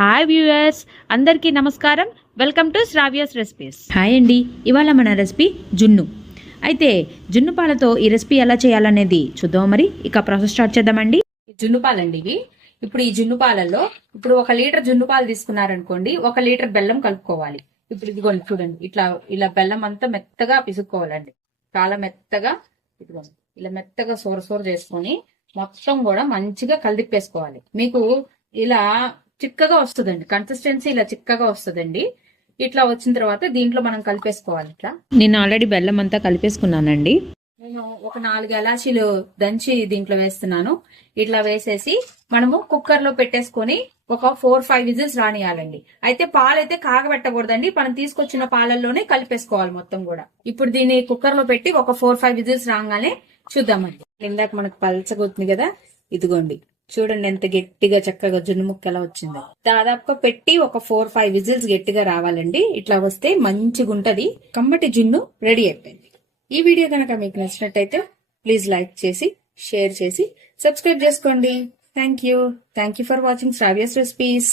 Hi viewers, అందరికీ నమస్కారం. Welcome to Sravya's recipes. Hi అండి, ఇవాళ మన రెసిపీ జున్ను. అయితే జున్ను పాలతో ఈ రెసిపీ ఎలా చేయాలనేది చూద్దాం. మరి ఇక ప్రాసెస్ స్టార్ట్ చేద్దామండి. జున్ను పాలండి ఇవి. ఇప్పుడు ఈ జున్ను పాలల్లో ఇప్పుడు 1 లీటర్ జున్ను పాలు తీసుకున్నారనుకోండి, 1 లీటర్ బెల్లం కలుపుకోవాలి. ఇప్పుడు ఇదిగోండి చూడండి, ఇలా బెల్లం అంతా మెత్తగా పిసుక్కోవాలండి. చాలా మెత్తగా ఇదిగోండి ఇలా మెత్తగా సోర చేసుకొని మొత్తం కూడా మంచిగా కలిదిప్పేసుకోవాలి. మీకు ఇలా చిక్కగా వస్తుందండి, కన్సిస్టెన్సీ ఇలా చిక్కగా వస్తుందండి. ఇట్లా వచ్చిన తర్వాత దీంట్లో మనం కలిపేసుకోవాలి. ఇట్లా నేను ఆల్రెడీ బెల్లం అంతా కలిపేసుకున్నానండి. నేను ఒక 4 ఎలాచీలు దంచి దీంట్లో వేస్తున్నాను. ఇట్లా వేసేసి మనము కుక్కర్ లో పెట్టేసుకొని ఒక 4-5 విజిల్స్ రానియాలండి. అయితే పాలైతే కాగబెట్టకూడదండి, మనం తీసుకొచ్చిన పాలల్లోనే కలిపేసుకోవాలి మొత్తం కూడా. ఇప్పుడు దీన్ని కుక్కర్ లో పెట్టి ఒక 4-5 విజిల్స్ రాగానే చూద్దామండి. ఇందాక మనకు పలచగొతుంది కదా, ఇదిగోండి చూడండి ఎంత గట్టిగా చక్కగా జున్ను ముక్క ఎలా వచ్చిందో. దాదాపుగా పెట్టి ఒక 4-5 విజిల్స్ గట్టిగా రావాలండి. ఇట్లా వస్తే మంచిగా ఉంటది. కమ్మటి జున్ను రెడీ అయిపోయింది. ఈ వీడియో కనుక మీకు నచ్చినట్టయితే ప్లీజ్ లైక్ చేసి, షేర్ చేసి, సబ్స్క్రైబ్ చేసుకోండి. Thank you for watching Sravya's recipes.